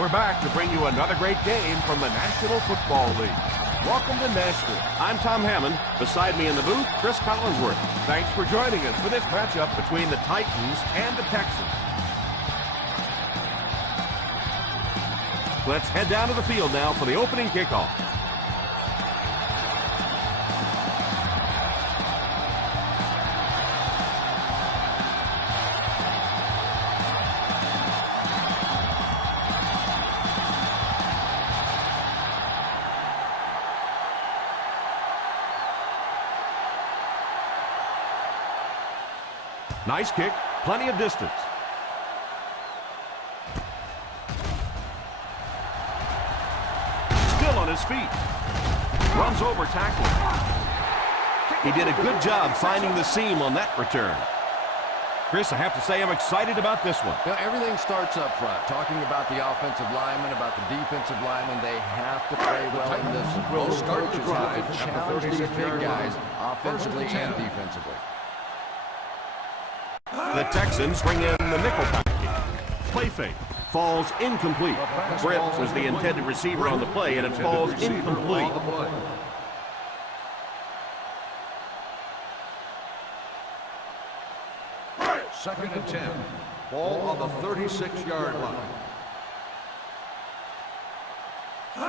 We're back to bring you another great game from the National Football League. Welcome to Nashville. I'm Tom Hammond. Beside me in the booth, Chris Collinsworth. Thanks for joining us for this matchup between the Titans and the Texans. Let's head down to the field now for the opening kickoff. Nice kick, plenty of distance. Still on his feet. Runs over tackling. He did a good job finding the seam on that return. Chris, I have to say I'm excited about this one. You know, everything starts up front. Talking about the offensive linemen, about the defensive linemen, they have to play well in this. Both coaches have to challenge these big guys offensively and defensively. The Texans bring in the nickel package. Play fake. Falls incomplete. Britt was the intended receiver on the play, and it falls incomplete. Second and 10. Ball on the 36-yard line.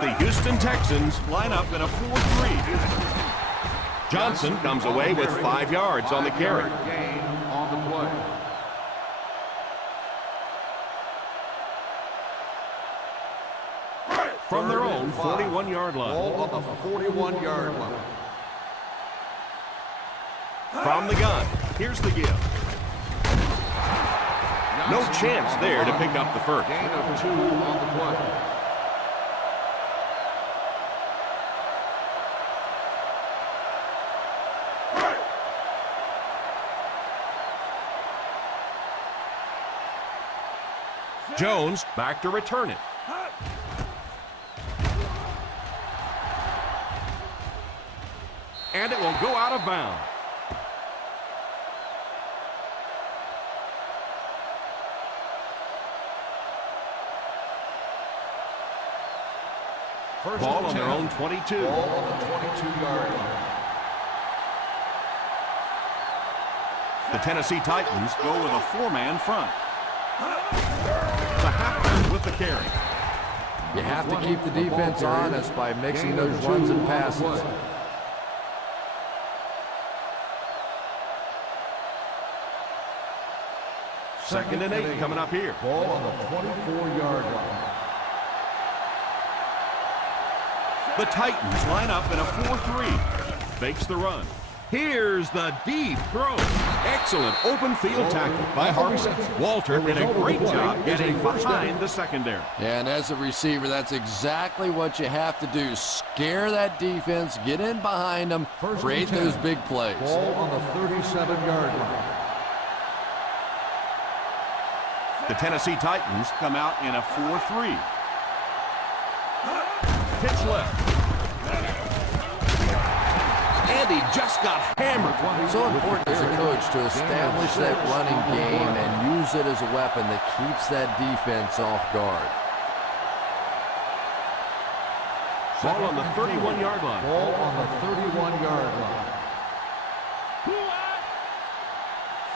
The Houston Texans line up in a 4-3. Johnson comes away with 5 yards on the carry. Gain on the play. From their own 41-yard line. Ball on the 41-yard line. From the gun, here's the give. No chance there to pick up the first. Gain of 2 on the play. Jones back to return it. And it will go out of bounds. Ball on their own 22. Ball on the 22-yard line. The Tennessee Titans go with a 4-man front. The halfback with the carry. You have to keep the defense honest by mixing those runs and passes. Second and 8 coming up here. Ball on the 24-yard line. The Titans line up in a 4-3. Fakes the run. Here's the deep throw. Excellent open field tackle by Harper. Walter did a great job getting behind the secondary. Yeah, and as a receiver, that's exactly what you have to do. Scare that defense, get in behind them, create those big plays. Ball on the 37-yard line. The Tennessee Titans come out in a 4-3. Pitch left. And he just got hammered. So important as a coach to establish that running game and use it as a weapon that keeps that defense off guard. Ball on the 31-yard line. Ball on the 31-yard line.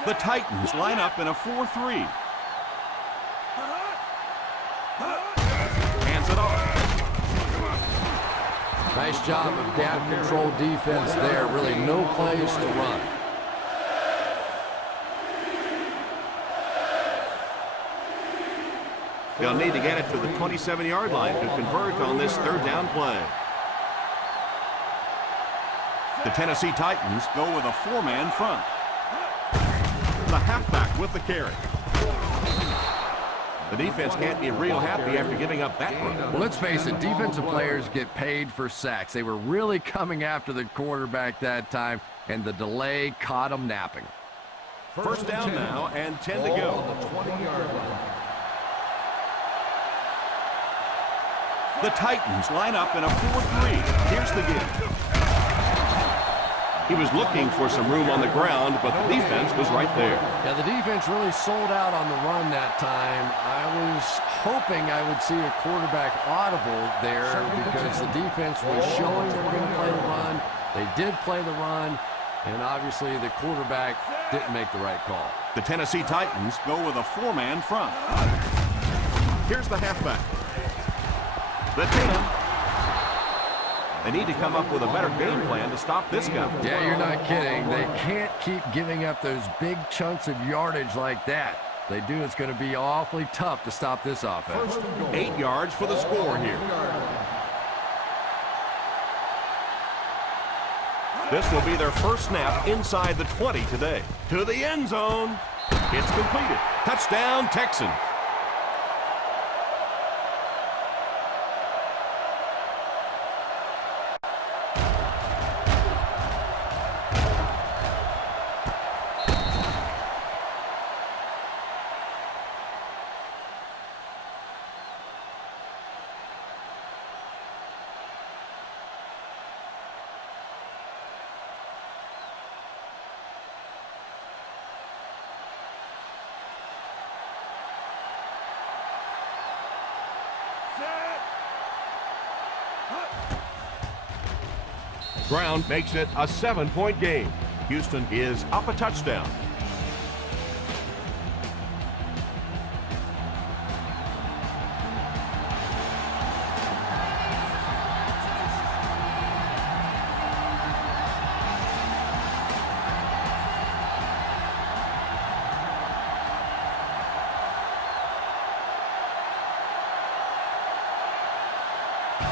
The Titans line up in a 4-3. Hands it off. Nice job of gap control defense there. Really no place to run. They'll need to get it to the 27-yard line to convert on this third down play. The Tennessee Titans go with a 4-man front. The halfback with the carry. The defense can't be real happy after giving up that run. Well, let's face it, defensive players get paid for sacks. They were really coming after the quarterback that time, and the delay caught them napping. First down now, and 10 to go. On the 20-yard line. The Titans line up in a 4-3. Here's the give. He was looking for some room on the ground, but the defense was right there. Yeah, the defense really sold out on the run that time. I was hoping I would see a quarterback audible there because the defense was showing they were going to play the run. They did play the run, and obviously the quarterback didn't make the right call. The Tennessee Titans go with a four-man front. Here's the halfback. The 10. They need to come up with a better game plan to stop this guy. Yeah, you're not kidding. They can't keep giving up those big chunks of yardage like that. If they do, it's going to be awfully tough to stop this offense. 8 yards for the score here. This will be their first snap inside the 20 today. To the end zone. It's completed. Touchdown, Texans. Brown makes it a 7-point game. Houston is up a touchdown.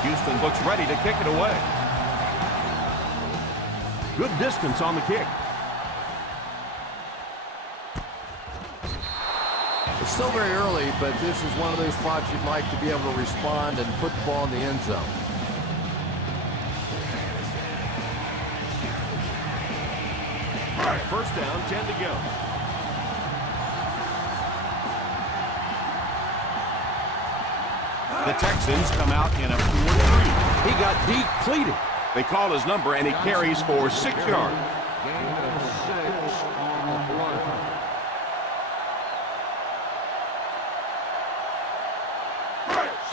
Houston looks ready to kick it away. Good distance on the kick. It's still very early, but this is one of those spots you'd like to be able to respond and put the ball in the end zone. All right, first down, 10 to go. The Texans come out in a 4-3. He got depleted. They call his number, and he carries for 6 yards. Gain of 6 on the play.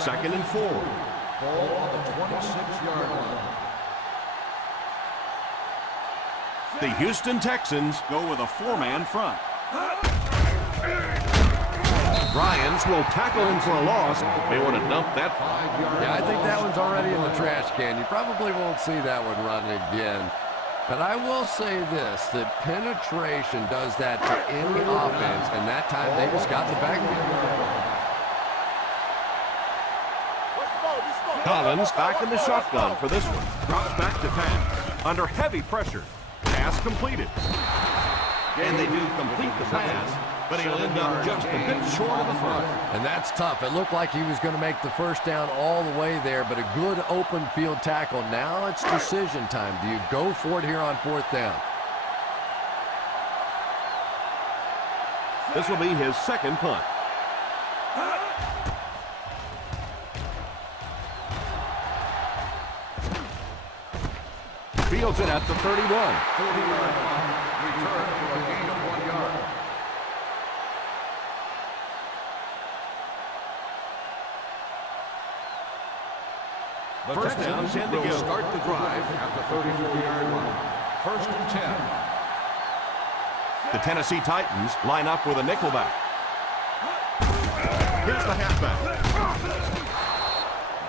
Second and 4. Ball on the 26-yard line. The Houston Texans go with a four-man front. Bryans will tackle him for a loss. They want to dump that. Yeah, I think that one's already in the trash can. You probably won't see that one run again. But I will say this, that penetration does that to any offense, and that time they just got the backfield. Collins back in the shotgun for this one. Drops back to pass. Under heavy pressure. Pass completed. And they do complete the pass, but he'll end up just a bit short of the front. And that's tough. It looked like he was going to make the first down all the way there, but a good open field tackle. Now it's decision time. Do you go for it here on fourth down? This will be his second punt. Fields it at the 31. 40-yard line. Return for a gain of 1 yard. The First down, Texans 10 to will go. start the drive at the 34-yard line. First and 10. The Tennessee Titans line up with a nickelback. Here's the halfback.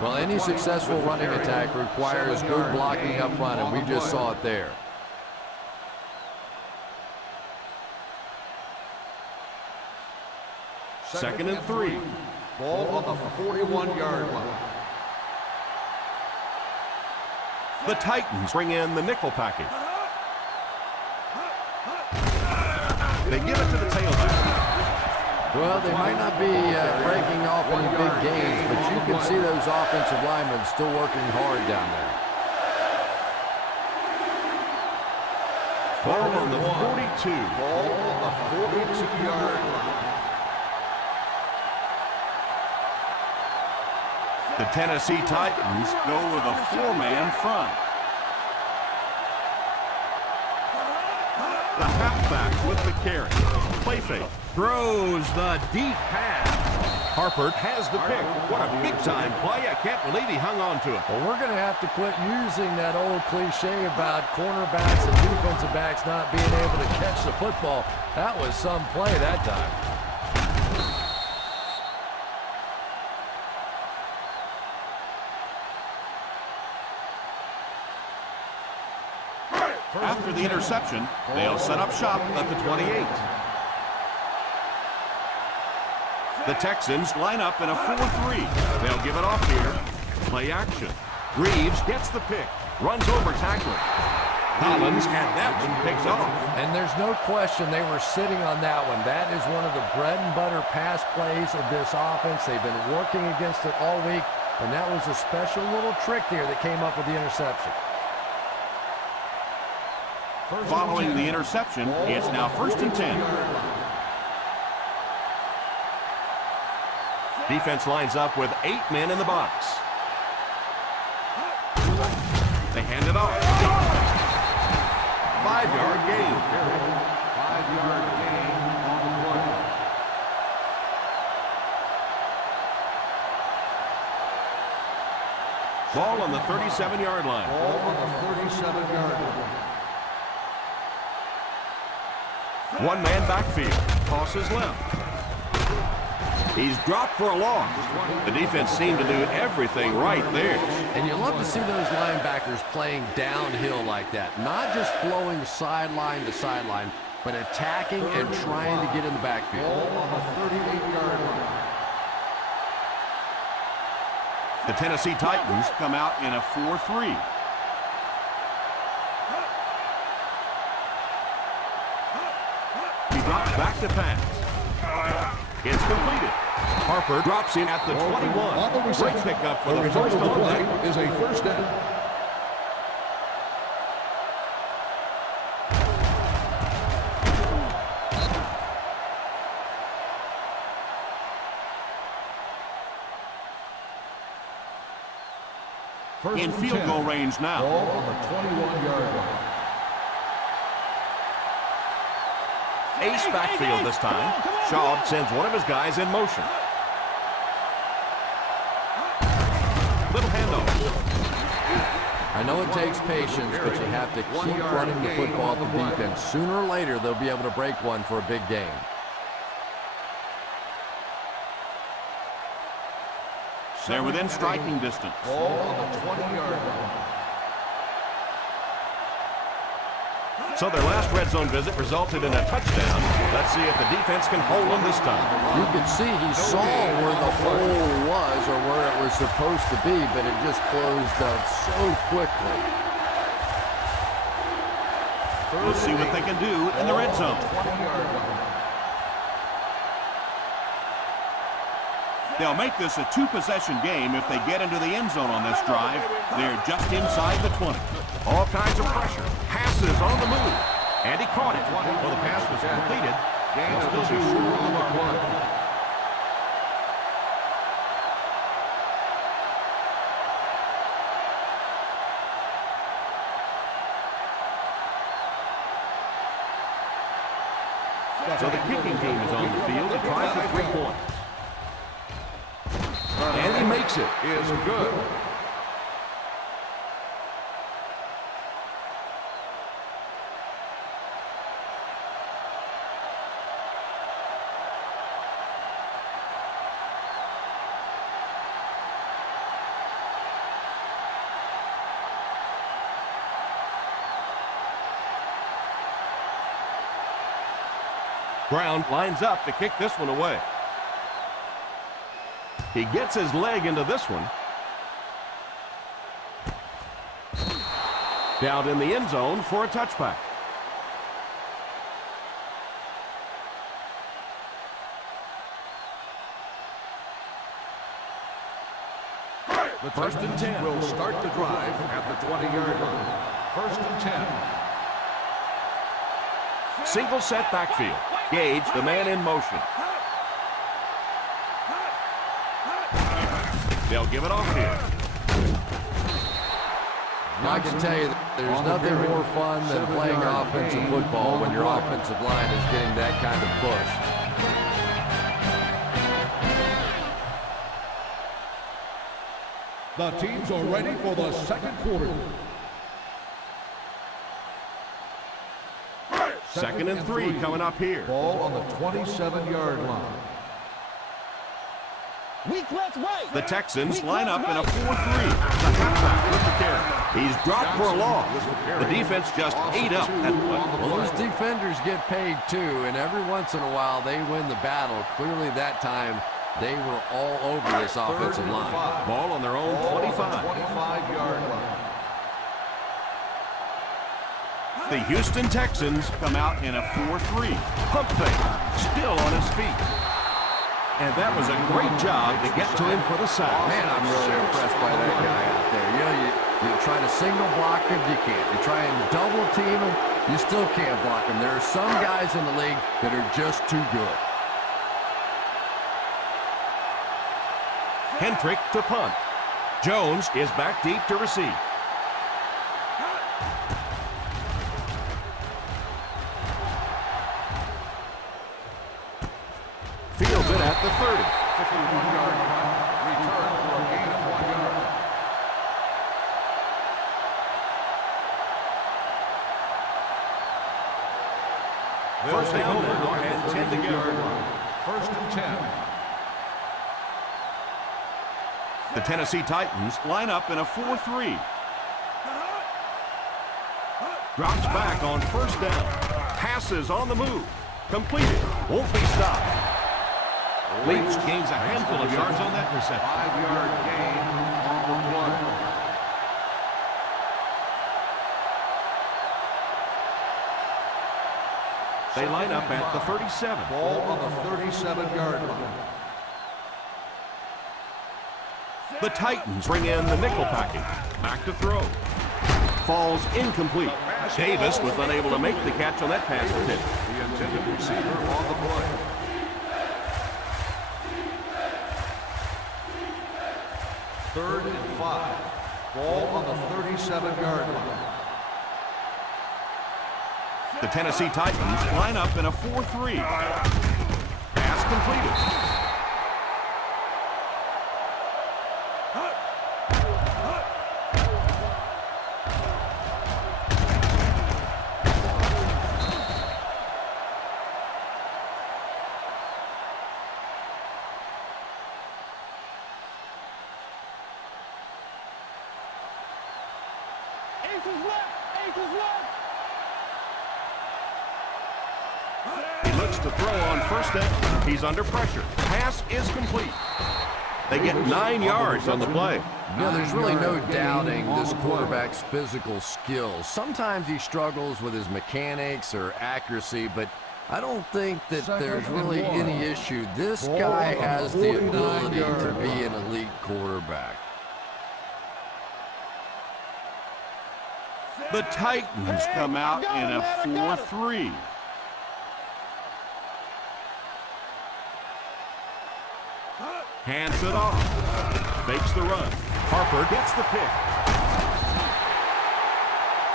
Well, any successful running attack requires good blocking up front, and we just saw it there. Second and 3. Ball on the 41-yard line. The Titans bring in the nickel package. They give it to the tailback. Well, they might not be breaking off any big gains, but you can see those offensive linemen still working hard down there. Ball on the 42. Ball on the 42-yard line. The Tennessee Titans go with a four-man front. The halfback with the carry. Play fake. Throws the deep pass. Harper has the pick. What a big-time play. I can't believe he hung on to it. Well, we're going to have to quit using that old cliche about cornerbacks and defensive backs not being able to catch the football. That was some play that time. After the interception, they'll set up shop at the 28. The Texans line up in a 4-3. They'll give it off here. Play action. Reeves gets the pick. Runs over tackler. Collins had that one picked off. And there's no question they were sitting on that one. That is one of the bread and butter pass plays of this offense. They've been working against it all week, and that was a special little trick there that came up with the interception. Following the interception, it's now 1st and 10. Defense lines up with 8 men in the box. They hand it off. 5-yard gain. 5-yard gain on the play. Ball on the 37-yard line. Ball on the 37-yard line. One-man backfield. Tosses left. He's dropped for a loss. The defense seemed to do everything right there. And you love to see those linebackers playing downhill like that. Not just flowing sideline to sideline, but attacking and trying to get in the backfield. Ball on the 38-yard line. The Tennessee Titans come out in a 4-3. He drops back to pass. It's completed. Harper drops in at the 21. Great pickup for the first play down. is a first down. In field goal range now. Ball on the 21-yard line. Ace backfield this time. Shaw sends one of his guys in motion. Little handoff. I know it takes patience, but you have to keep running the football at the defense. Sooner or later, they'll be able to break one for a big game. They're within striking distance. Ball on the 20-yard line. So their last red zone visit resulted in a touchdown. Let's see if the defense can hold them this time. You can see he saw where the hole was or where it was supposed to be, but it just closed up so quickly. We'll see what they can do in the red zone. They'll make this a 2-possession game if they get into the end zone on this drive. They're just inside the 20. All kinds of pressure. Passes on the move. And he caught it. Well, the pass was completed. Gain of 2 on the play. So the kicking team is on the field and tries for 3 points. And he makes it. Is good. Brown lines up to kick this one away. He gets his leg into this one. Down in the end zone for a touchback. The First and 10 will start the drive at the 20-yard line. First and 10. Single set backfield. Gage, the man in motion. They'll give it off here. I can tell you that there's nothing more fun than playing offensive football when your offensive line is getting that kind of push. The teams are ready for the second quarter. Second and 3 coming up here. Ball on the 27-yard line. The Texans line up in a 4-3. The halfback with the carry. He's dropped for a loss. The defense just ate up that one. Well, those defenders get paid too, and every once in a while they win the battle. Clearly that time they were all over this offensive line. Ball on their own 25. 25-yard line. The Houston Texans come out in a 4-3. Pump fake. Still on his feet. And that was a great job to get to him for the sack. Man, I'm really impressed by that guy out there. You know, you try to single block him, you can't. You try and double team him, you still can't block him. There are some guys in the league that are just too good. Hendrick to punt. Jones is back deep to receive. Fields it at the 30. 51-yard punt. Return for a gain of 1 yard. First down now and 10 to go. First and 10. The Tennessee Titans line up in a 4-3. Drops back on first down. Passes on the move. Completed. Won't be stopped. Leach gains a handful of yards on that reception. 5-yard gain on the play. They line up at the 37. Ball on the 37-yard line. The Titans bring in the nickel package. Back to throw. Falls incomplete. Davis was unable to make the catch on that pass attempt. The intended receiver on the play. Third and 5. Ball on the 37-yard line. The Tennessee Titans line up in a 4-3. Pass completed. He looks to throw on first down. He's under pressure. Pass is complete. They get 9 yards on the play. You know, there's really no doubting this quarterback's physical skills. Sometimes he struggles with his mechanics or accuracy, but I don't think that there's really any issue. This guy has the ability to be an elite quarterback. The Titans come out in a 4-3. Hands it off. Fakes the run. Harper gets the pick.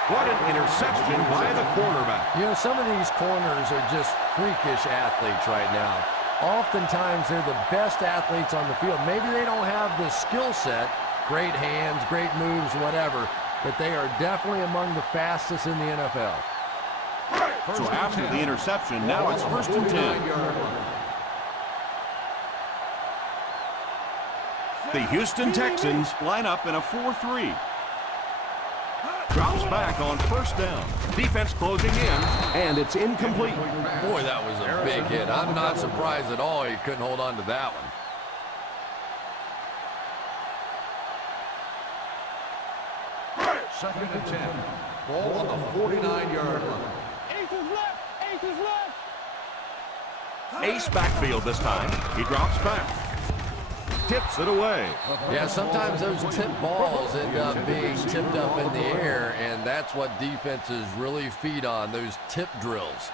What an interception by the cornerback. You know, some of these corners are just freakish athletes right now. Oftentimes, they're the best athletes on the field. Maybe they don't have the skill set, great hands, great moves, whatever, but they are definitely among the fastest in the NFL. So after the interception, now it's first and 10. The Houston Texans line up in a 4-3. Drops back on first down. Defense closing in, and it's incomplete. Boy, that was a big hit. I'm not surprised at all he couldn't hold on to that one. Second and 10. Ball on the 49-yard line. Ace backfield this time. He drops back. Tips it away. Yeah, sometimes those tip balls end up being tipped up in the air, and that's what defenses really feed on, those tip drills.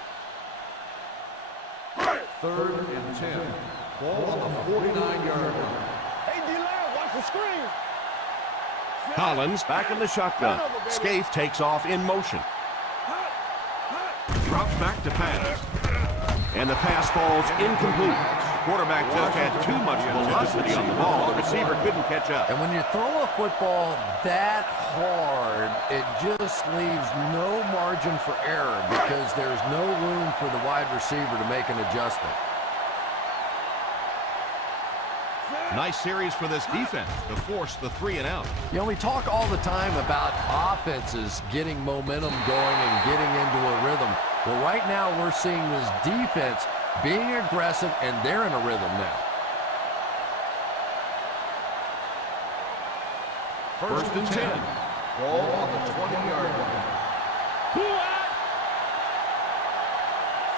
Third and 10. Ball on the 49-yard line. Hey, D-Line, watch the screen. Collins back in the shotgun. Scaife takes off in motion. Drops back to pass. And the pass falls incomplete. Quarterback just had too much velocity on the ball. The receiver couldn't catch up. And when you throw a football that hard, it just leaves no margin for error because there's no room for the wide receiver to make an adjustment. Nice series for this defense to force the 3 and out. You know, we talk all the time about offenses getting momentum going and getting into a rhythm. Well, right now we're seeing this defense being aggressive, and they're in a rhythm now. First and 10. Ball on the 20-yard line.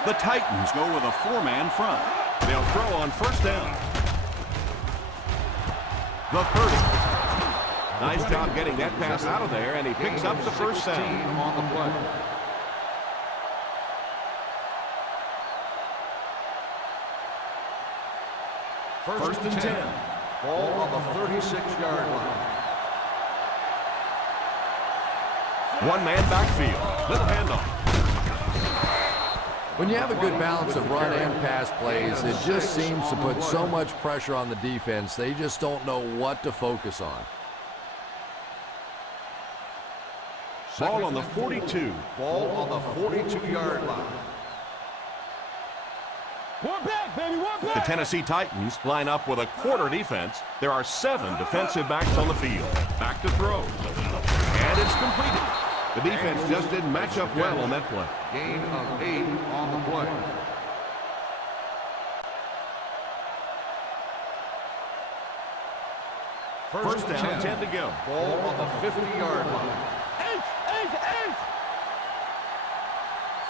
The Titans go with a 4-man front. They'll throw on first down. The 30. Nice job getting that pass out of there, and he picks up the first down. On the play. First and 10. Ball on the 36-yard line. One-man backfield. Little handoff. When you have a good balance of run and pass plays, it just seems to put so much pressure on the defense, they just don't know what to focus on. Ball on the 42. Ball on the 42-yard line. The Tennessee Titans line up with a quarter defense. There are 7 defensive backs on the field. Back to throw. And it's completed. The defense just didn't match up well on that play. Gain of 8 on the play. First down, 10 to go. Ball on the 50-yard line.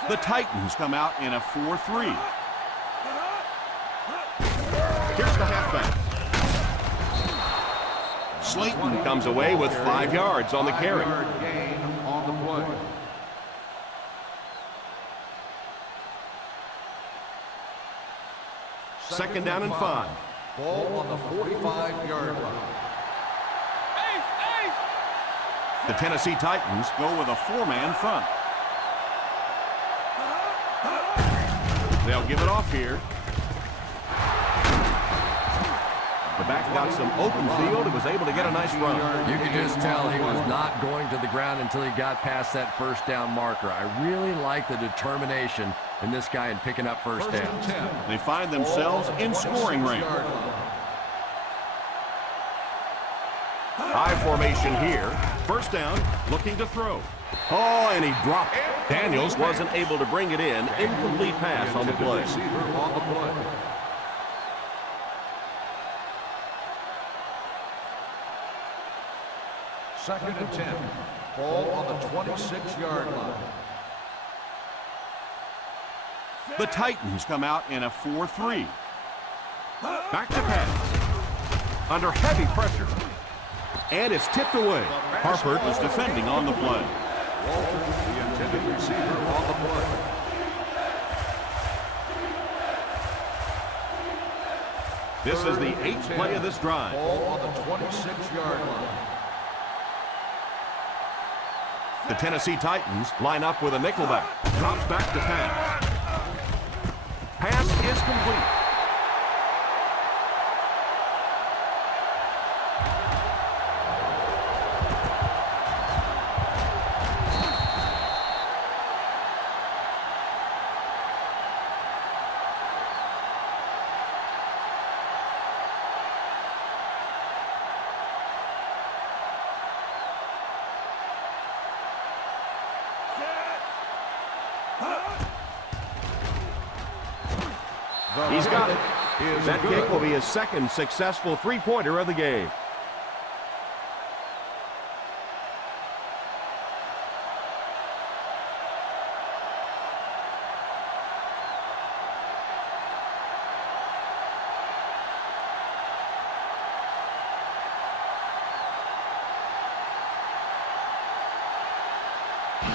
The Titans come out in a 4-3. Here's the halfback. Slayton comes away with 5 yards on the carry. 5-yard gain on the play. Second down and 5. Ball on the 45-yard line. The Tennessee Titans go with a 4-man front. They'll give it off here. The back got some open field and was able to get a nice run. You could just tell he was not going to the ground until he got past that first down marker. I really like the determination in this guy in picking up first downs. They find themselves in scoring range. High formation here. First down, looking to throw. Oh, and he dropped it. Daniels wasn't able to bring it in. Incomplete pass on the play. Second and 10. Ball on the 26-yard line. The Titans come out in a 4-3. Back to pass. Under heavy pressure. And it's tipped away. Harper was defending on the play. Walter, the intended receiver, on the play. This is the 8th play of this drive. Ball on the 26-yard line. The Tennessee Titans line up with a nickelback. Drops back to pass. Pass is complete. He's got it. That kick will be his second successful three-pointer of the game.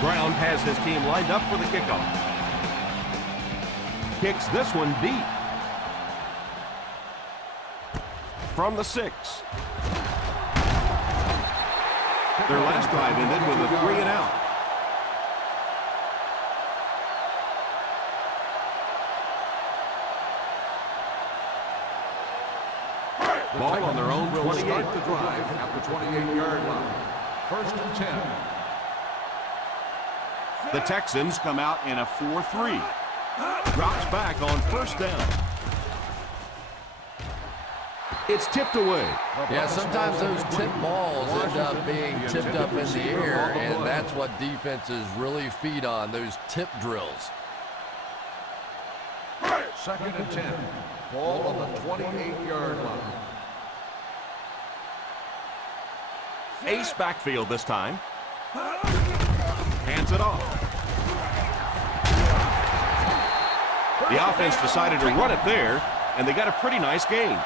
Brown has his team lined up for the kickoff. Kicks this one deep. From the 6. Their last drive ended with a 3-and-out. Ball on their own 28. Start the drive at the 28-yard line. First and 10. The Texans come out in a 4-3. Drops back on first down. It's tipped away. Yeah, sometimes those tip balls end up being tipped up in the air, and that's what defenses really feed on, those tip drills. Second and 10. Ball on the 28-yard line. Ace backfield this time. Hands it off. The offense decided to run it there, and they got a pretty nice gain.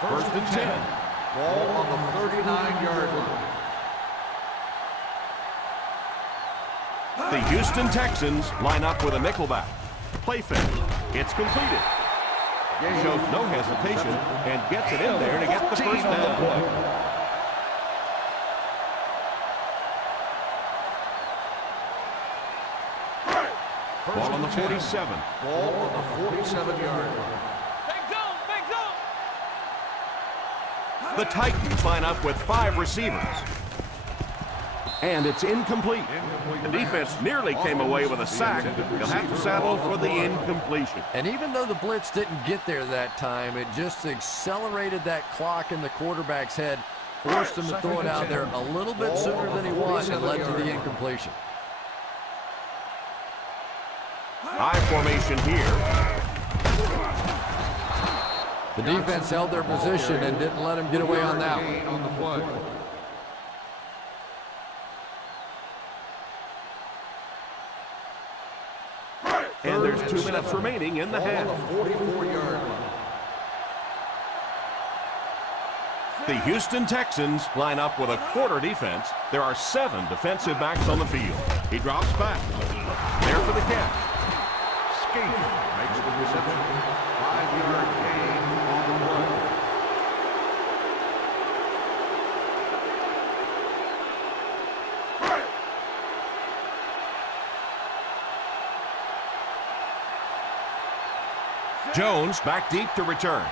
First and 10. Ball on the 39-yard line. The Houston Texans line up with a nickelback. Play fake. It's completed. Shows no hesitation and gets it in there to get the first down. Ball on the 47. Ball on the 47-yard line. The Titans line up with 5 receivers. And it's incomplete. The defense nearly came away with a sack. They'll have to settle for the incompletion. And even though the blitz didn't get there that time, it just accelerated that clock in the quarterback's head, forced him to throw it out there a little bit sooner than he wanted, and led to the incompletion. High formation here. The defense held their position and didn't let him get away on that one. And there's 2 minutes remaining in the half. 44-yard line. The Houston Texans line up with a quarter defense. There are 7 defensive backs on the field. He drops back. There for the catch. Skate makes the reception. 5-yard gain on the play. Jones back deep to return.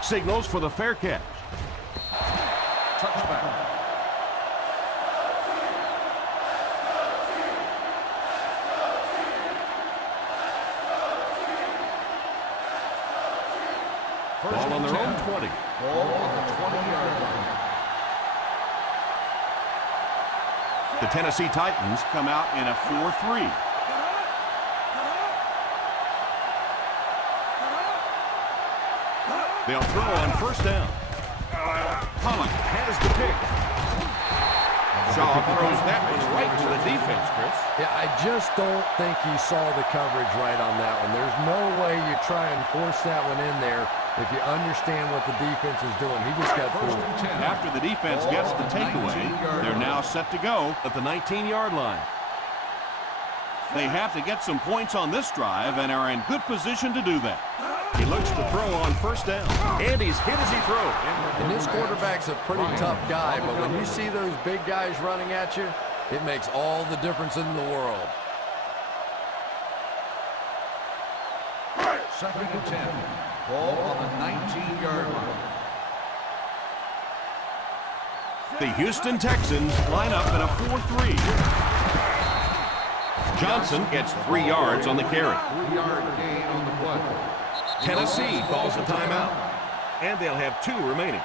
Signals for the fair catch. Touchback. Ball on their own 20. Ball on the 20-yard line. The Tennessee Titans come out in a 4-3. They'll throw on first down. Pollock has the pick. Shaw throws that one right to the defense, Chris. Yeah, I just don't think he saw the coverage right on that one. There's no way you try and force that one in there if you understand what the defense is doing. He just got fooled. After the defense gets the takeaway, they're now set to go at the 19-yard line. They have to get some points on this drive and are in good position to do that. He looks to throw on first down, and he's hit as he throws. And this quarterback's a pretty tough guy, but when you see those big guys running at you, it makes all the difference in the world. Second and 10. Ball on the 19-yard line. The Houston Texans line up in a 4-3. Johnson gets 3 yards on the carry. 3-yard gain on the play. Tennessee calls a timeout, and they'll have 2 remaining.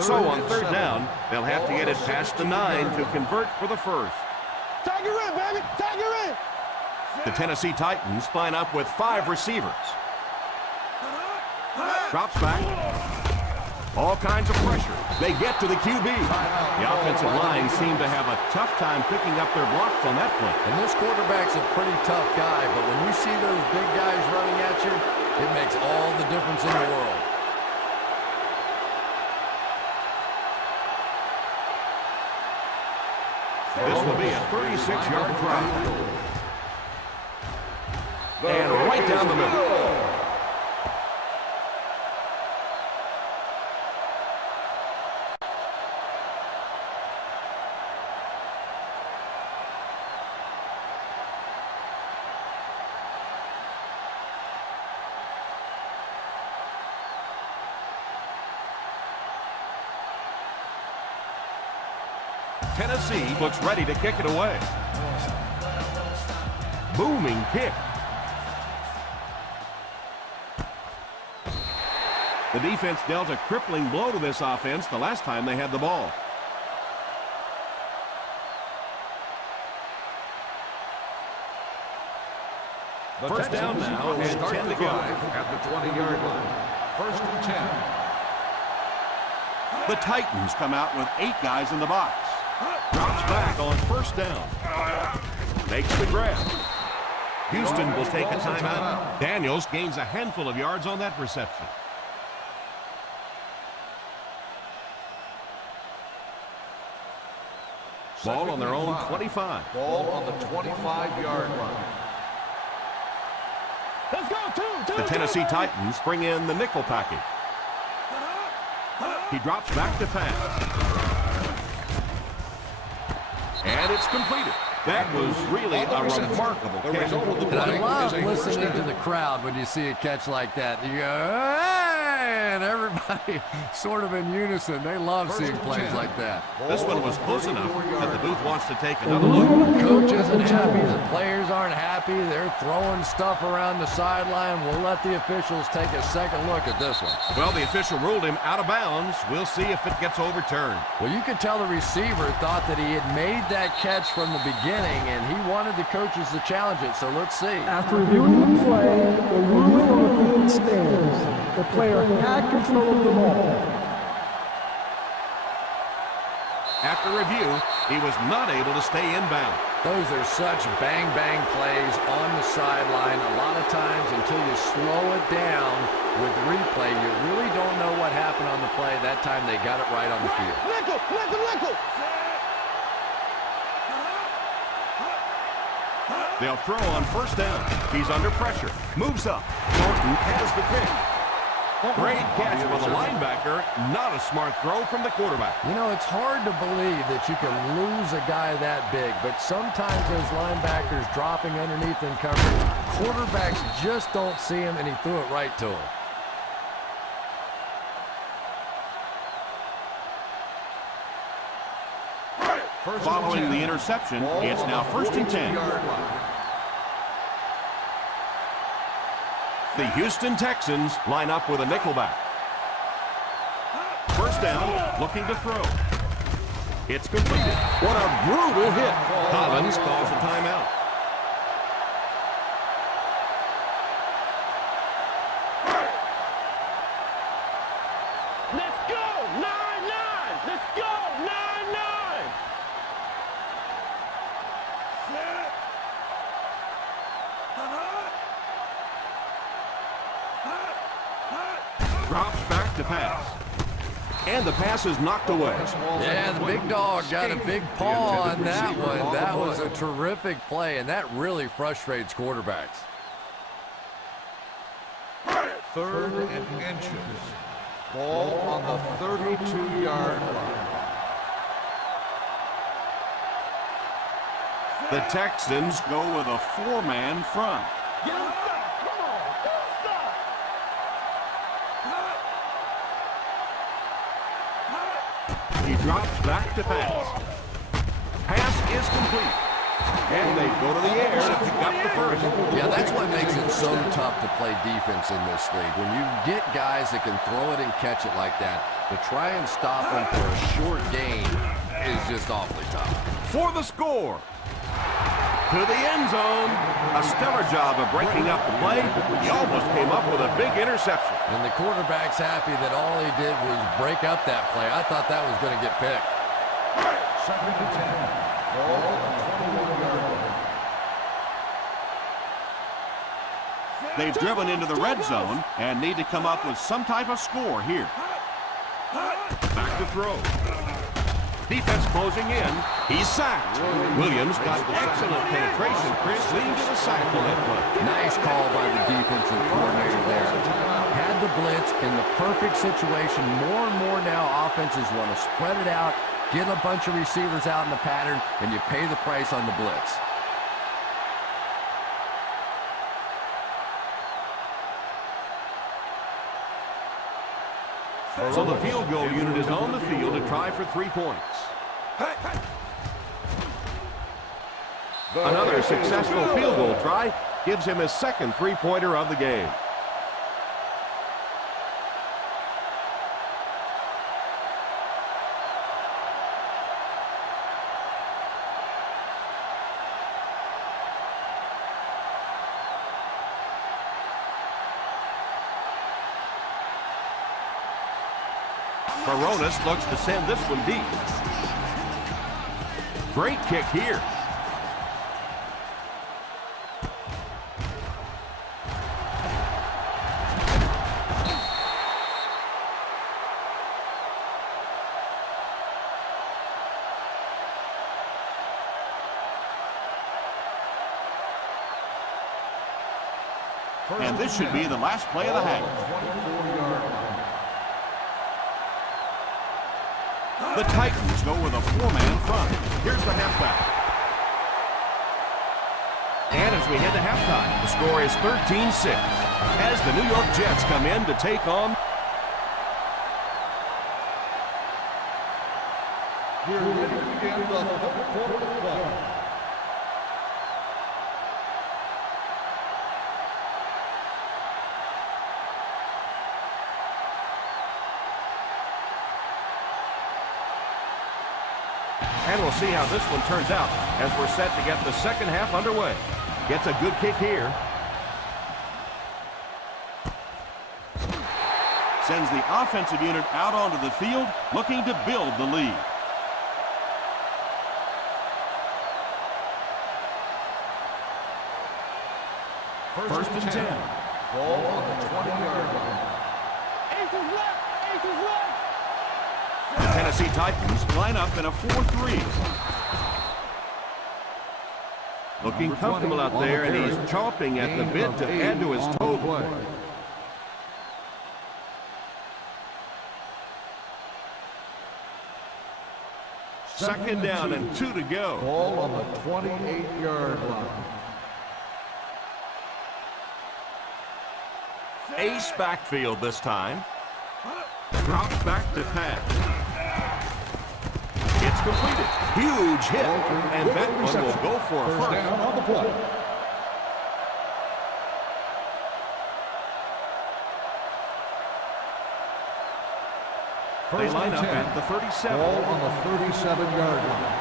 So on third down, they'll have to get it past the 9 to convert for the first. Tag her in, baby! Tag her in! The Tennessee Titans line up with 5 receivers. Drops back. All kinds of pressure. They get to the QB. The offensive line seemed to have a tough time picking up their blocks on that play. And this quarterback's a pretty tough guy, but when you see those big guys running at you, it makes all the difference in the world. This will be a 36-yard drop. And right down the middle. Tennessee looks ready to kick it away. Booming kick. The defense dealt a crippling blow to this offense the last time they had the ball. First down now, and 10 to go. At the 20-yard line. First and 10. The Titans come out with 8 guys in the box. Drops back on first down. Makes the grab. Houston will take a timeout. Daniels gains a handful of yards on that reception. Ball on their own 25. Ball on the 25-yard line. Let's go, two. The Tennessee Titans bring in the nickel package. He drops back to pass. And it's completed. That was really a remarkable catch. And I love listening to the crowd when you see a catch like that. You go, hey! And everybody sort of in unison. They love seeing plays like that. This one was close enough that the booth wants to take another look. Coach isn't happy. The players aren't happy. They're throwing stuff around the sideline. We'll let the officials take a second look at this one. Well, the official ruled him out of bounds. We'll see if it gets overturned. Well, you could tell the receiver thought that he had made that catch from the beginning, and he wanted the coaches to challenge it, so let's see. After reviewing the play, the ruling on the field stands. The player had control of the ball. After review, he was not able to stay in bounds. Those are such bang-bang plays on the sideline. A lot of times, until you slow it down with replay, you really don't know what happened on the play. That time, they got it right on the field. Nickel. They'll throw on first down. He's under pressure. Moves up. Thornton has the pick. Great catch by the linebacker. Not a smart throw from the quarterback. You know, it's hard to believe that you can lose a guy that big, but sometimes those linebackers dropping underneath in coverage, quarterbacks just don't see him, and he threw it right to him. Following the interception, it's now first and 10. The Houston Texans line up with a nickelback. First down, looking to throw. It's completed. What a brutal hit. Collins calls a timeout. Let's go, 9-9. Let's go, 9-9. Drops back to pass. And the pass is knocked away. Yeah, the big dog got a big paw on that one. That was a terrific play, and that really frustrates quarterbacks. 3rd and inches. Ball on the 32-yard line. The Texans go with a 4-man front. He drops back to pass. Pass is complete. And they go to the air to pick up the first. Yeah, that's what makes it so tough to play defense in this league. When you get guys that can throw it and catch it like that, to try and stop them for a short gain is just awfully tough. For the score. to the end zone. A stellar job of breaking up the play. He almost came up with a big interception. And the quarterback's happy that all he did was break up that play. I thought that was going to get picked. Second and 10. Ball on the 21-yard line. They've driven into the red zone and need to come up with some type of score here. Back to throw. Defense closing in. He's sacked. Williams got excellent penetration, Chris, leading to the sack on that play. Nice call by the defensive coordinator there. Had the blitz in the perfect situation. More and more now offenses want to spread it out, get a bunch of receivers out in the pattern, and you pay the price on the blitz. So the field goal unit is on the field to try for 3 points. Another successful field goal try gives him his second 3-pointer of the game. Baronis looks to send this one deep. Great kick here. And this should be the last play of the half. 24-yard line. The Titans go with a 4-man front. Here's the halfback. And as we head to halftime, the score is 13-6 as the New York Jets come in to take on. We're ready to begin the fourth quarter of play. And we'll see how this one turns out as we're set to get the second half underway. Gets a good kick here. Sends the offensive unit out onto the field, looking to build the lead. First and 10. Ball on the 20-yard line. Aces left! Aces left! The Tennessee Titans line up in a 4-3. Looking comfortable out there, and he's chomping at the bit to add to his total. Second down and 2 to go. Ball on the 28-yard line. Ace backfield this time. Drops back to pass. It's completed. Huge hit. And that one will go for a First down on the play. They line up at the 37. Ball on the 37-yard line.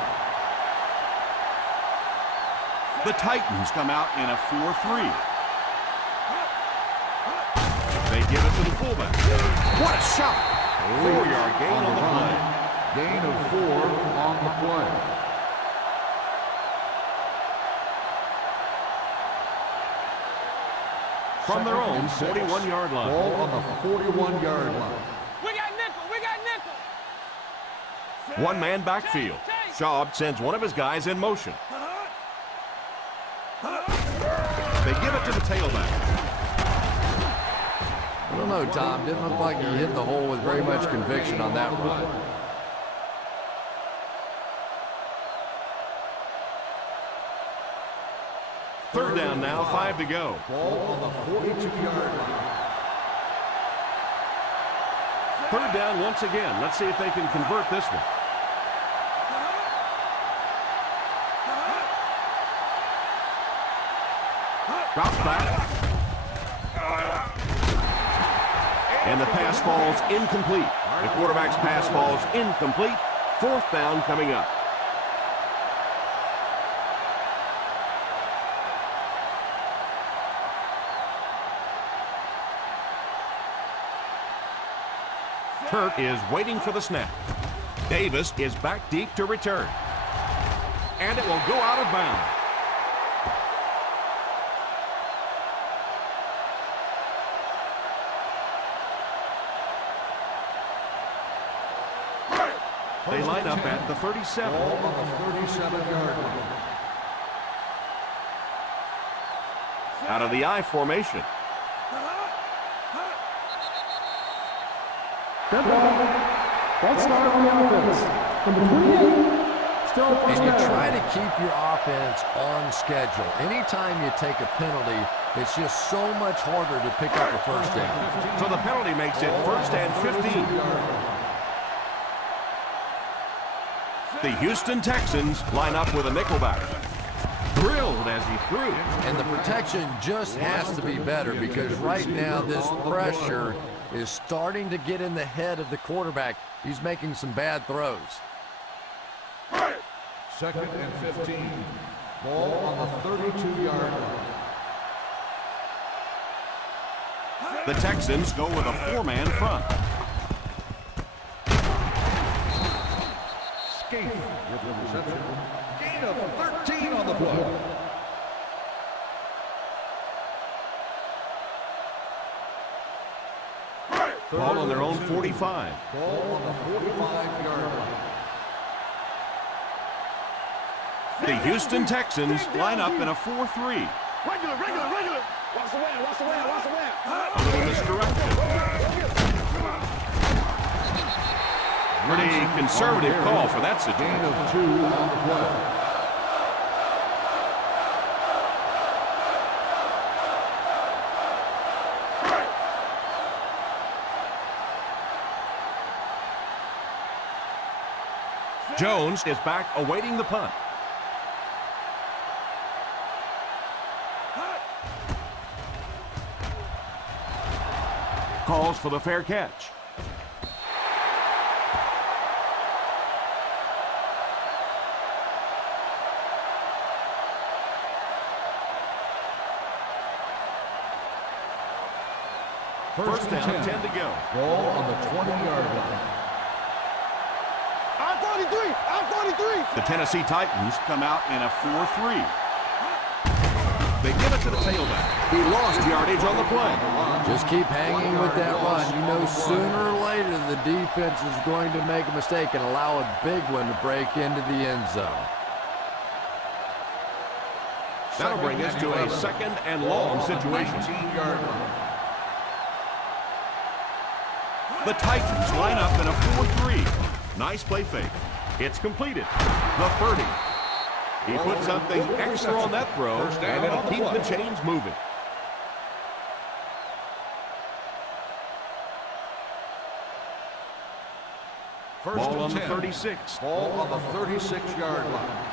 The Titans come out in a 4-3. They give it to the fullback. What a shot! 4-yard gain on the play. Gain of 4 on the play. From their own 41-yard line. Ball on the 41-yard line. We got nickel! We got nickel! One-man backfield. Schaub sends one of his guys in motion. They give it to the tailback. I don't know, Tom. Didn't look like he hit the hole with very much conviction on that run. Third down now, 5 to go. Ball on the 42-yard line. Third down once again. Let's see if they can convert this one. Drops back. And the pass falls incomplete. The quarterback's pass falls incomplete. Fourth down coming up. Kurt is waiting for the snap. Davis is back deep to return. And it will go out of bounds. They line up at the 37. Ball on the 37-yard line. Out of the I formation. Dead ball. That's start on the offense. Number 28. Still And first you down. try to keep your offense on schedule. Anytime you take a penalty, it's just so much harder to pick up a first down. So the penalty makes it 1st and 15. The Houston Texans line up with a nickelback. Drilled as he threw. And the protection just has to be better because right now this pressure is starting to get in the head of the quarterback. He's making some bad throws. 2nd and 15. Ball on the 32-yard line. The Texans go with a 4-man front. With the reception. Gain of 13 on the play. Ball on their own 45. Ball on the 45-yard line. The Houston Texans line up in a 4-3. Regular. Watch the way. A little misdirection. Pretty conservative call for that Gain situation. of 2 on the play. Jones is back awaiting the punt. Calls for the fair catch. First down, 10 to go. Ball on the 20-yard line. The Tennessee Titans come out in a 4-3. They give it to the tailback. He lost yardage on the play. Just keep hanging with that run. You know sooner or later the defense is going to make a mistake and allow a big one to break into the end zone. That'll bring us to a 2nd and long situation. 19-yard line. The Titans line up in a 4-3. Nice play fake. It's completed. The 30. He put something extra on that throw, and it'll keep the chains moving. Ball on the 36. Ball on the 36-yard line.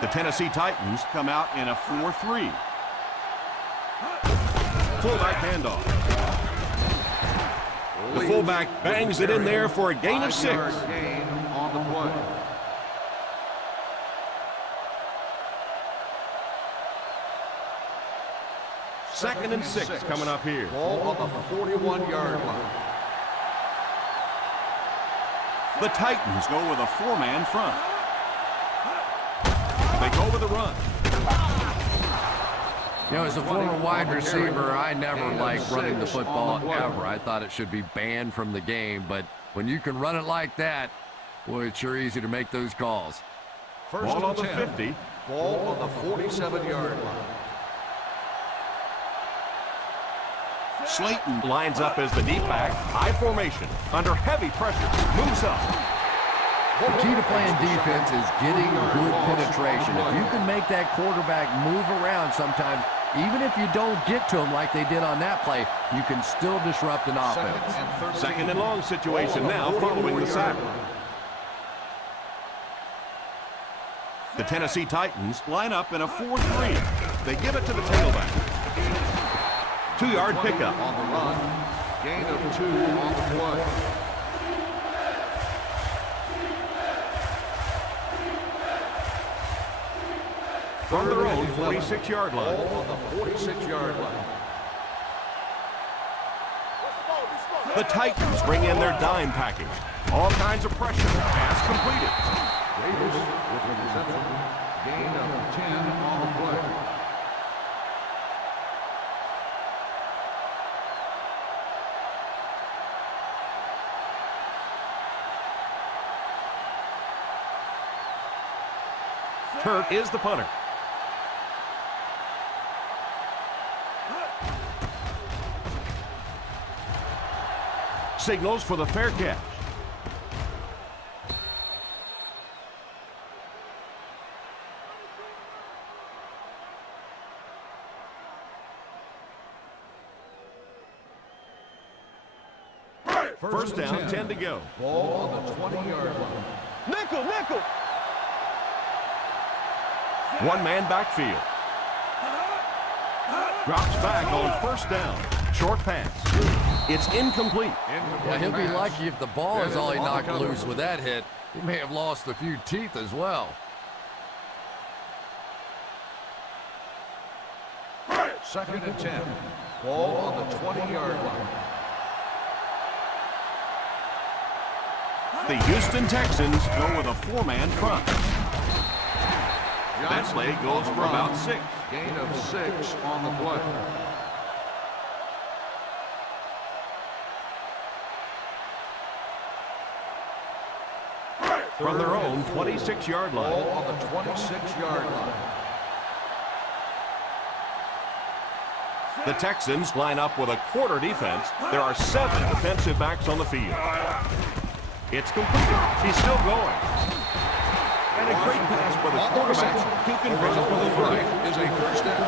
The Tennessee Titans come out in a 4-3. Fullback handoff. The fullback bangs it in there for a gain of 6. 5-yard gain on the play. Second and 6 coming up here. Ball on the 41-yard line. The Titans go with a 4-man front. They go with a run. You know, as a former wide receiver, I never liked running the football ever. I thought it should be banned from the game, but when you can run it like that, boy, it's sure easy to make those calls. Ball on the 50. Ball on the 47-yard line. Slayton lines up as the deep back. High formation. Under heavy pressure. Moves up. The key to playing defense is getting good penetration. If you can make that quarterback move around sometimes, even if you don't get to him like they did on that play, you can still disrupt an offense. Second and long situation now following the sack. The Tennessee Titans line up in a 4-3. They give it to the tailback. 2-yard pickup. On the run. Gain of 2 on the play. From their own 46-yard line. Ball on the 46-yard line. The Titans bring in their dime package. All kinds of pressure. Pass completed. Davis with the reception. Gain of 10 on the play. Kurt is the punter. Signals for the fair catch. First down, 10 to go. Ball on the 20-yard line. Nickel, nickel. One man backfield. Drops back on first down. Short pass. It's incomplete. Yeah, he'll be lucky if the ball is all he knocked loose with that hit. He may have lost a few teeth as well. Second and 10. Ball on the 20-yard line. The Houston Texans go with a four-man front. That play goes for about 6. Gain of 6 on the play. From their own 26-yard line. Ball on the 26-yard line. The Texans line up with a quarter defense. There are 7 defensive backs on the field. It's completed. He's still going. And a great pass by the quarterback who can bring up with a Right is a first down.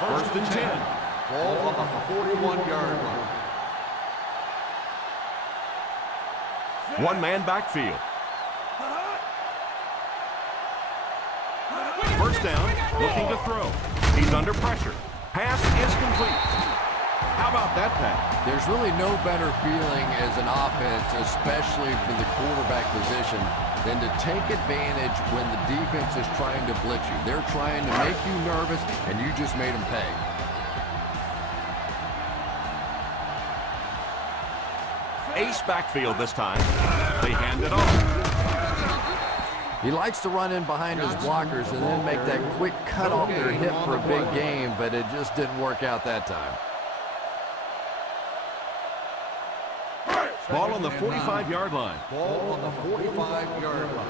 First and 10. Ball on the 41-yard line. One man backfield. First down, looking to throw. He's under pressure. Pass is complete. How about that pass? There's really no better feeling as an offense, especially from the quarterback position, than to take advantage when the defense is trying to blitz you. They're trying to make you nervous, and you just made them pay. Ace backfield this time. They hand it off. He likes to run in behind his blockers and then make that quick cut off their hip for a big game, but it just didn't work out that time. Ball on the 45-yard line. Ball on the 45-yard line.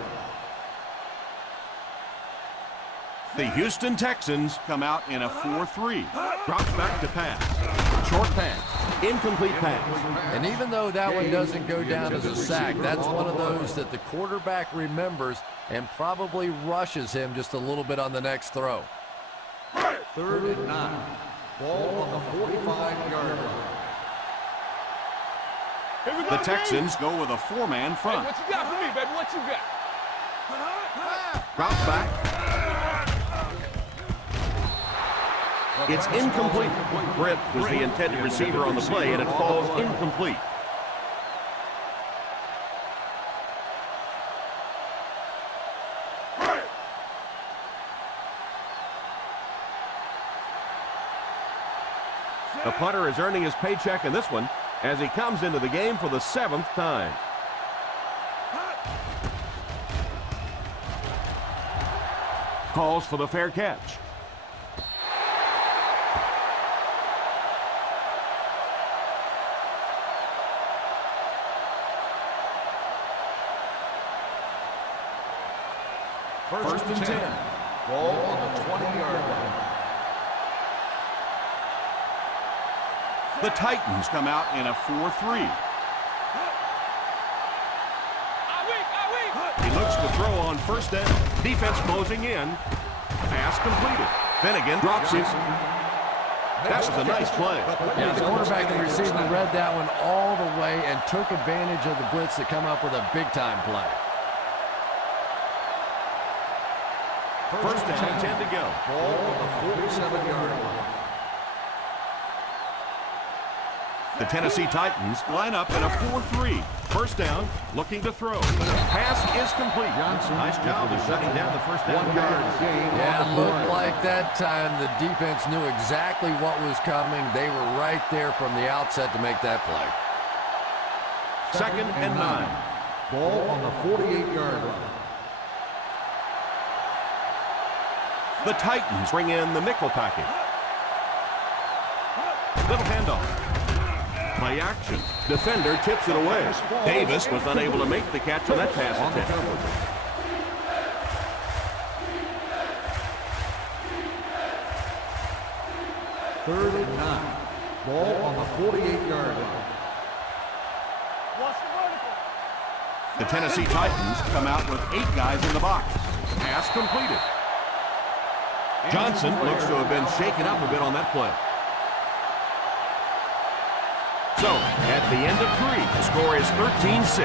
The Houston Texans come out in a 4-3. Drops back to pass. Short pass. Incomplete pass. And even though that one doesn't go down as a sack, that's one of those that the quarterback remembers and probably rushes him just a little bit on the next throw. Third and 9. Ball on the 45-yard line. The Texans go with a four-man front. What you got for me, baby? What you got? Drops back. It's incomplete. Britt was the intended receiver on the play, and it falls incomplete. The punter is earning his paycheck in this one as he comes into the game for the 7th time. Calls for the fair catch. First and 10. Ball on the 20-yard line. The Titans come out in a 4-3. He looks to throw on first down. Defense closing in. Pass completed. Finnegan drops it. That was a nice play. Yeah, the quarterback and receiver read that one all the way and took advantage of the blitz to come up with a big-time play. First down, 10 to go. Ball on the 47-yard line. The Tennessee Titans line up in a 4-3. First down, looking to throw. Pass is complete. Nice job of shutting down the first down yards. Yeah, it looked like that time the defense knew exactly what was coming. They were right there from the outset to make that play. Second and 9. Ball on the 48-yard line. The Titans bring in the nickel package. Little handoff. Play action. Defender tips it away. Davis was unable to make the catch on that pass attempt. Third and 9. Ball on the 48-yard line. Watch the vertical. The Tennessee Titans come out with 8 guys in the box. Pass completed. Johnson looks to have been shaken up a bit on that play. So, at the end of 3, the score is 13-6.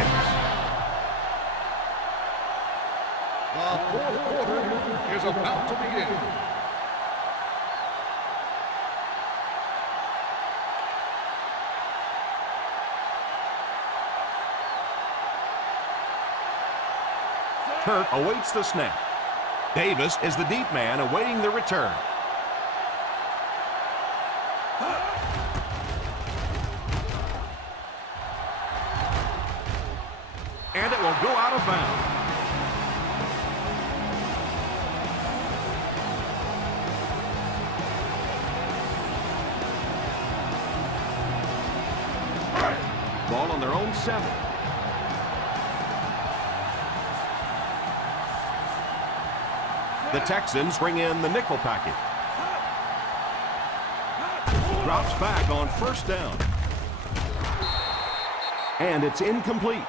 The fourth quarter is about to begin. Kirk awaits the snap. Davis is the deep man awaiting the return. And it will go out of bounds. Ball on their own 7. The Texans bring in the nickel package. Drops back on first down. And it's incomplete.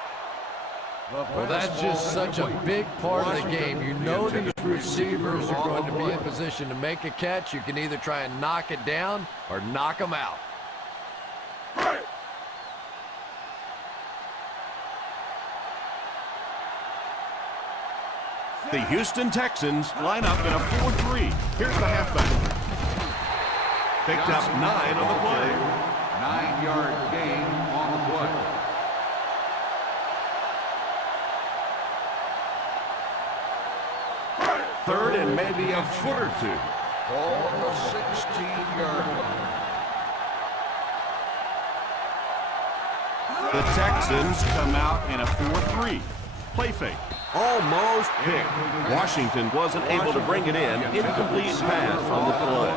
Well, that's just such a big part of the game. You know these receivers are going to be in position to make a catch. You can either try and knock it down or knock them out. The Houston Texans line up in a 4-3. Here's the halfback. Picked up 9 on the play. 9-yard gain on the play. Third and maybe a foot or 2. Ball on the 16-yard line. The Texans come out in a 4-3. Play fake. Almost picked. Washington wasn't able to bring it in. Incomplete pass on the play.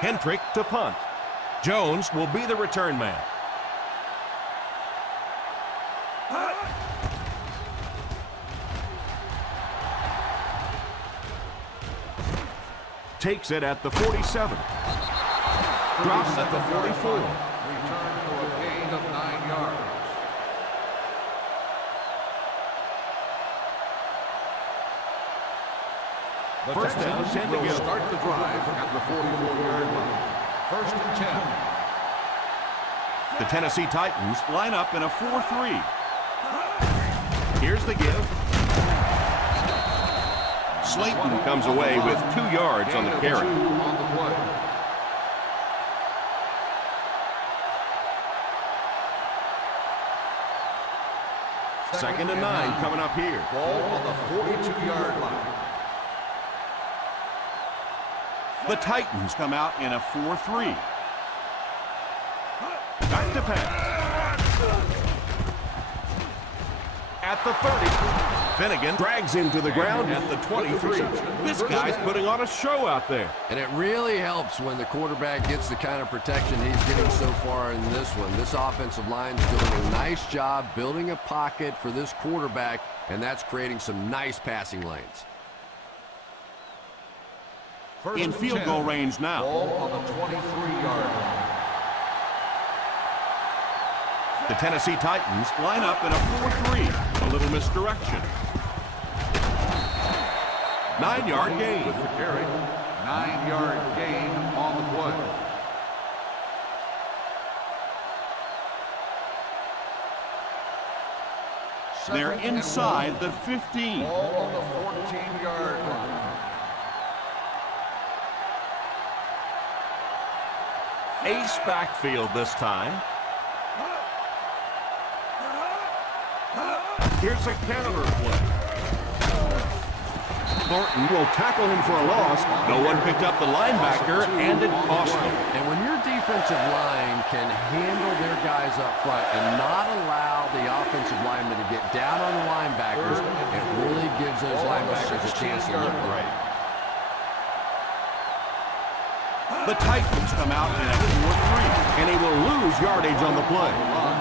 Hendrick to punt. Jones will be the return man. Takes it at the 47. Drops at the 44. Return for a gain of 9 yards. The First down, Texans 10 to will go. start the drive at the 44-yard line. First and 10. The Tennessee Titans line up in a 4-3. Here's the give. Slayton comes away with 2 yards on the Gain of carry. 2 on the play. Second and 9 coming up here. Ball on the 42-yard line. The Titans come out in a 4-3. Back to pass. At the 30. Finnegan drags him to the ground at the 23. This guy's putting on a show out there. And it really helps when the quarterback gets the kind of protection he's getting so far in this one. This offensive line's doing a nice job building a pocket for this quarterback, and that's creating some nice passing lanes. First In and field 10. goal range now. Ball on the 23-yard line. The Tennessee Titans line up in a 4-3. A little misdirection. 9-yard gain. With the carry. 9-yard gain on the play. They're inside the 15. Ball on the 14-yard line. Ace backfield this time. Here's a counter play. Thornton will tackle him for a loss. No one picked up the linebacker, and it cost him. And when your defensive line can handle their guys up front and not allow the offensive linemen to get down on the linebackers, it really gives those linebackers a chance to look great. The Titans come out in a 4-3, and he will lose yardage on the play.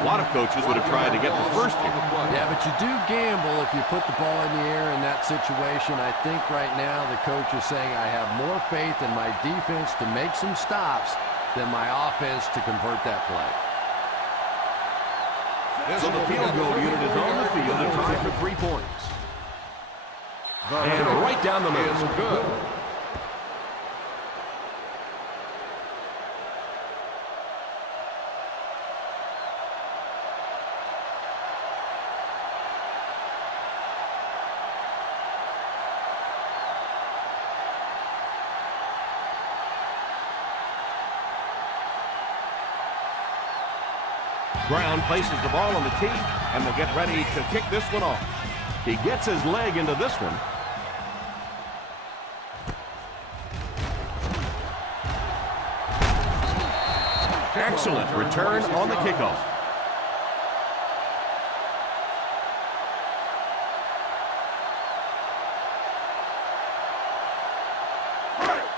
A lot of coaches would have tried to get the first hit. Yeah, but you do gamble if you put the ball in the air in that situation. I think right now the coach is saying I have more faith in my defense to make some stops than my offense to convert that play. So the field goal unit is on the field and tied for 3 points. And right down the middle. Is good. Brown places the ball on the tee and will get ready to kick this one off. He gets his leg into this one. Excellent return on the kickoff.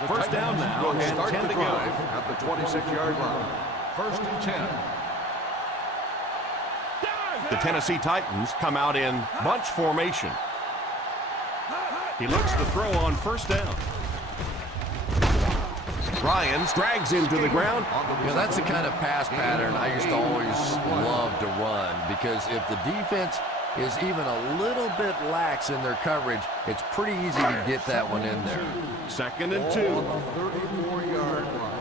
First down now and 10 to go. At the 26-yard line. First and 10. The Tennessee Titans come out in bunch formation. He looks to throw on first down. Ryans drags him to the ground. You know, that's the kind of pass pattern I used to always love to run, because if the defense is even a little bit lax in their coverage, it's pretty easy to get that one in there. Second and 2. On the 34-yard line.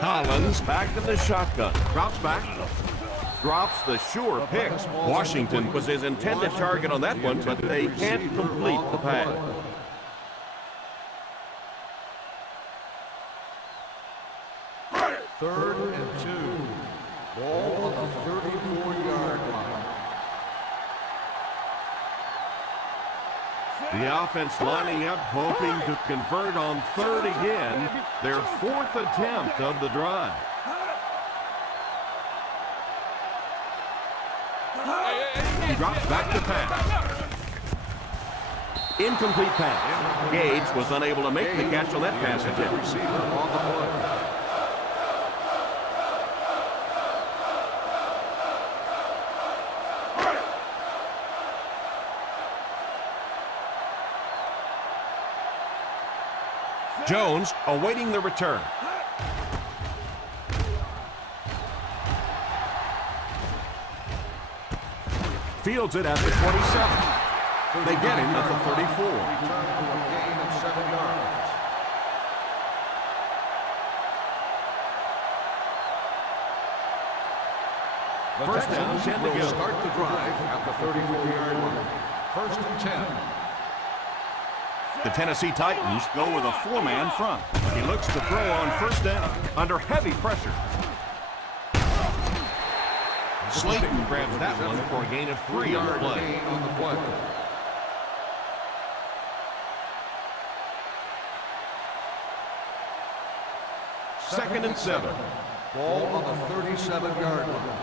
Collins back to the shotgun. Drops back. Drops the sure pick. Washington was his intended target on that one, but they can't complete the pass. Third and 2. Ball on the 34-yard line. The offense lining up, hoping to convert on third again. Their 4th attempt of the drive. He drops back to pass. Incomplete pass. Gage was unable to make the catch on that pass attempt. Receiver on the play. Jones awaiting the return. Fields it at the 27. They get him at the 34. Return for a gain of 7 yards. The First down, Texans 10 to will go. start the drive at the 34-yard line. First and 10. The Tennessee Titans go with a 4-man front. He looks to throw on first down under heavy pressure. Slayton grabs that one for a gain of 3 on the play. Gain on the play. Second and 7. Ball on the 37-yard line.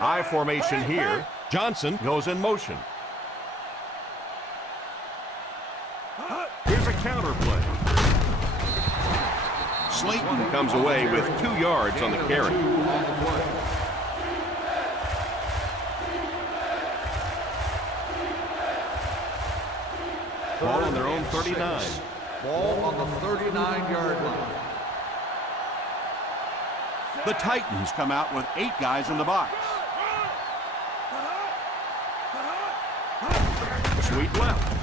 I formation here. Johnson goes in motion. Here's a counter play. Slayton comes away with 2 yards on the carry. Ball on their own 39. Ball on the 39-yard line. The Titans come out with 8 guys in the box. Sweep left.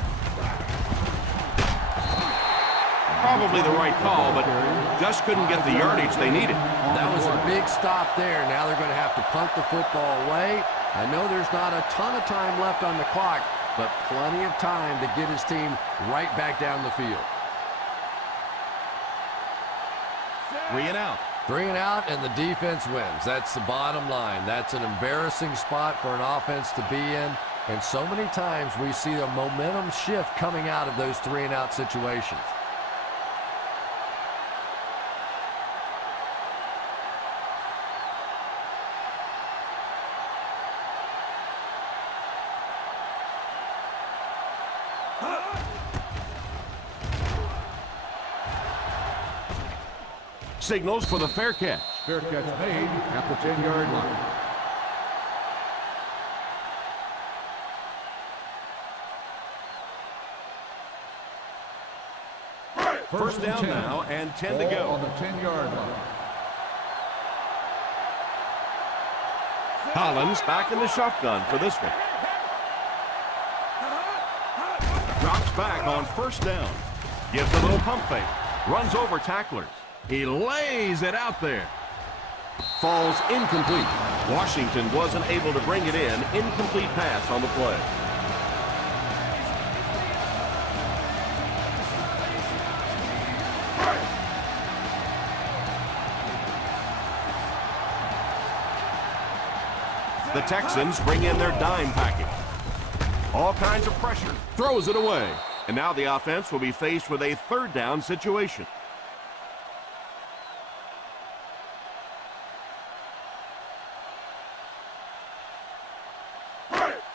Probably the right call, but just couldn't get the yardage they needed. That was a big stop there. Now they're going to have to punt the football away. I know there's not a ton of time left on the clock, but plenty of time to get his team right back down the field. 3 and out. 3 and out, and the defense wins. That's the bottom line. That's an embarrassing spot for an offense to be in. And so many times we see a momentum shift coming out of those 3 and out situations. Signals for the fair catch. Fair catch made at the 10-yard line. First down 10. now and 10 to Ball go. on the 10-yard line. Collins back in the shotgun for this one. Drops back on first down. Gives a little pump fake. Runs over tacklers. He lays it out there. Falls incomplete. Washington wasn't able to bring it in. Incomplete pass on the play. The Texans bring in their dime package. All kinds of pressure. Throws it away. And now the offense will be faced with a third down situation.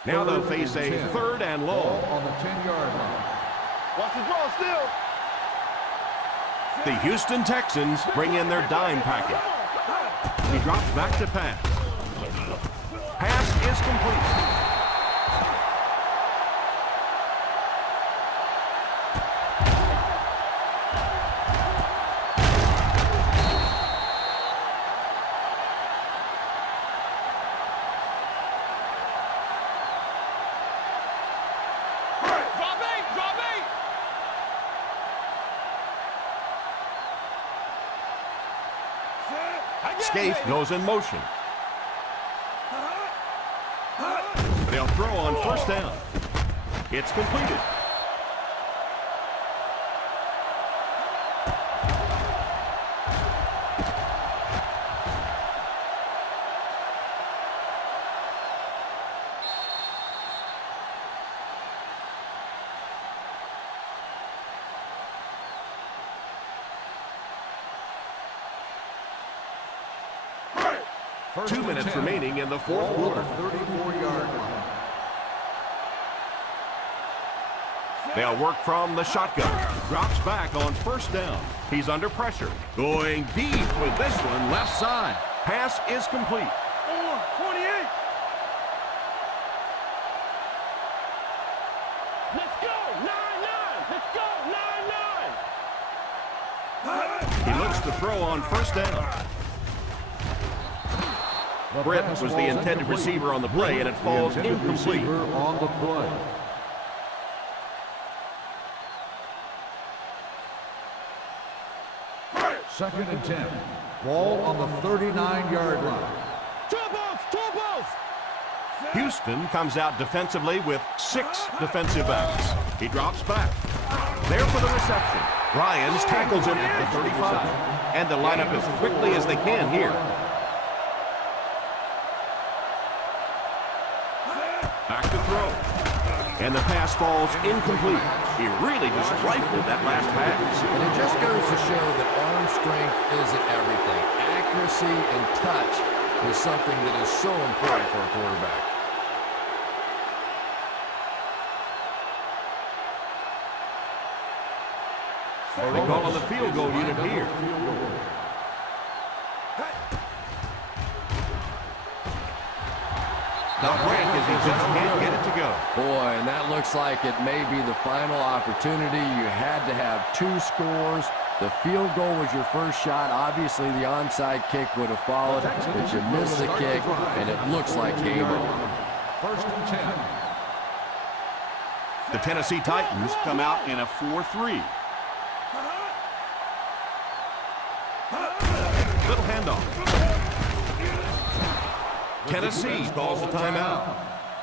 Now they'll face a third and long. On the 10-yard line. Watch the draw still. The Houston Texans bring in their dime package. He drops back to pass. Pass is complete. Scaife goes in motion. They'll throw on first down. It's completed. First 2 minutes 10. remaining in the fourth Ball on quarter. the 34-yard line. They'll work from the shotgun. Drops back on first down. He's under pressure. Going deep with this one, left side. Pass is complete. 28. Let's go. 9-9. Let's go. 9-9. He looks to throw on first down. Britt was the intended receiver on the play, and it falls incomplete. On the play. Second and 10. Ball on the 39-yard line. Two balls. Houston comes out defensively with 6 defensive backs. He drops back. There for the reception. Ryans tackles him at the 35. And they line up as quickly as they can here. Back to throw. And the pass falls incomplete. He really just rifled that last pass. And it just goes to show that arm strength isn't everything. Accuracy and touch is something that is so important for a quarterback. They call on the field goal unit here. Now break as he just can't get it to go. Boy, and that looks like it may be the final opportunity. You had to have 2 scores. The field goal was your first shot. Obviously, the onside kick would have followed, but you missed the kick, and it looks like game over. First and 10. The Tennessee Titans come out in a 4-3. handoff. Tennessee calls a timeout.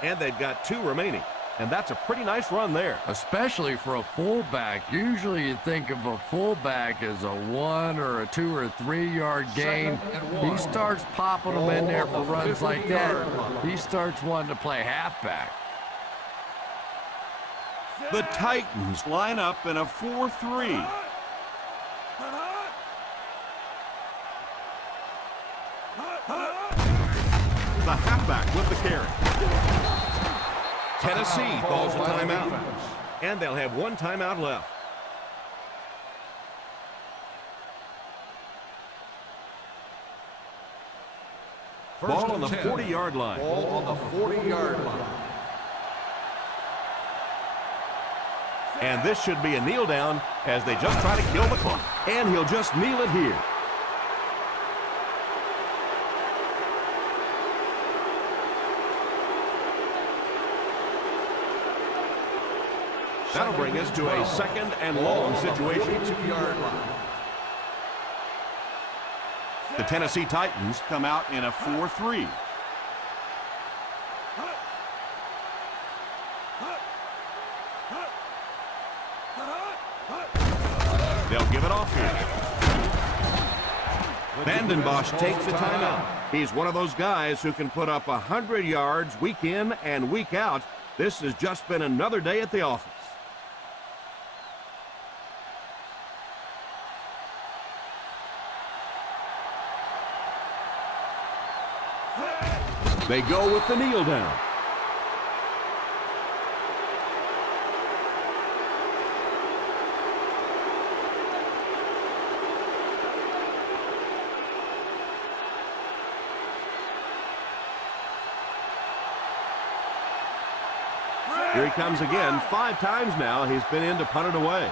And they've got 2 remaining. And that's a pretty nice run there. Especially for a fullback. Usually you think of a fullback as a 1 or a 2 or a 3 yard gain. He starts popping them in there for runs like that. He starts wanting to play halfback. The Titans line up in a 4-3. The halfback with the carry. Tennessee calls a timeout. And they'll have 1 timeout left. Ball on the 40-yard line. Ball on the 40-yard line. And this should be a kneel down as they just try to kill the clock. And he'll just kneel it here. That'll bring us to a 2nd and long situation. 42-yard line. The Tennessee Titans come out in a 4-3. They'll give it off here. Vanden Bosch takes the timeout. He's one of those guys who can put up 100 yards week in and week out. This has just been another day at the office. They go with the kneel down. Here he comes again. 5 times now he's been in to punt it away.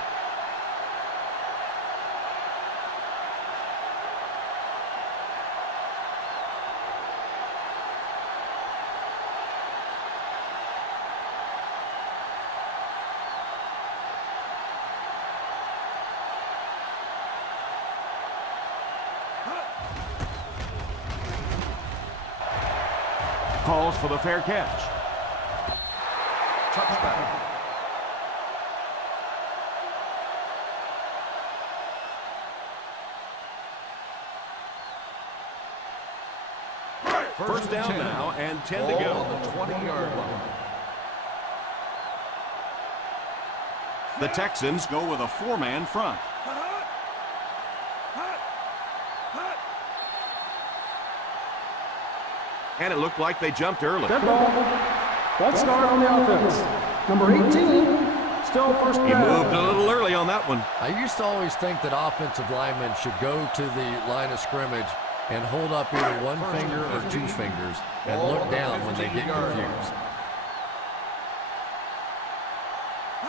Calls for the fair catch. Touchdown. First down now and 10 to go. On the 20-yard line. The Texans go with a 4-man front. And it looked like they jumped early. Dead ball. False start on the offense. Number 18, still first down. He moved a little early on that one. I used to always think that offensive linemen should go to the line of scrimmage and hold up either 1 finger or 2 fingers and look down when they get confused.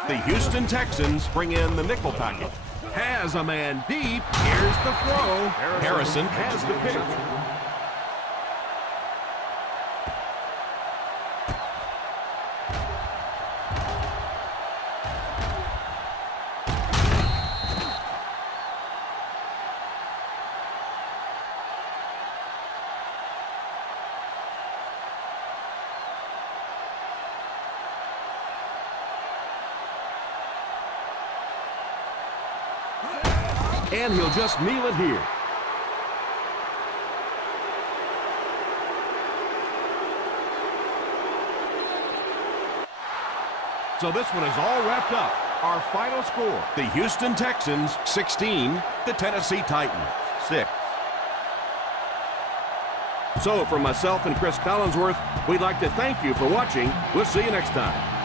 The Houston Texans bring in the nickel package. Has a man deep. Here's the throw. Harrison has the pick. And he'll just kneel it here. So this one is all wrapped up. Our final score, the Houston Texans 16, the Tennessee Titans 6. So from myself and Chris Collinsworth, we'd like to thank you for watching. We'll see you next time.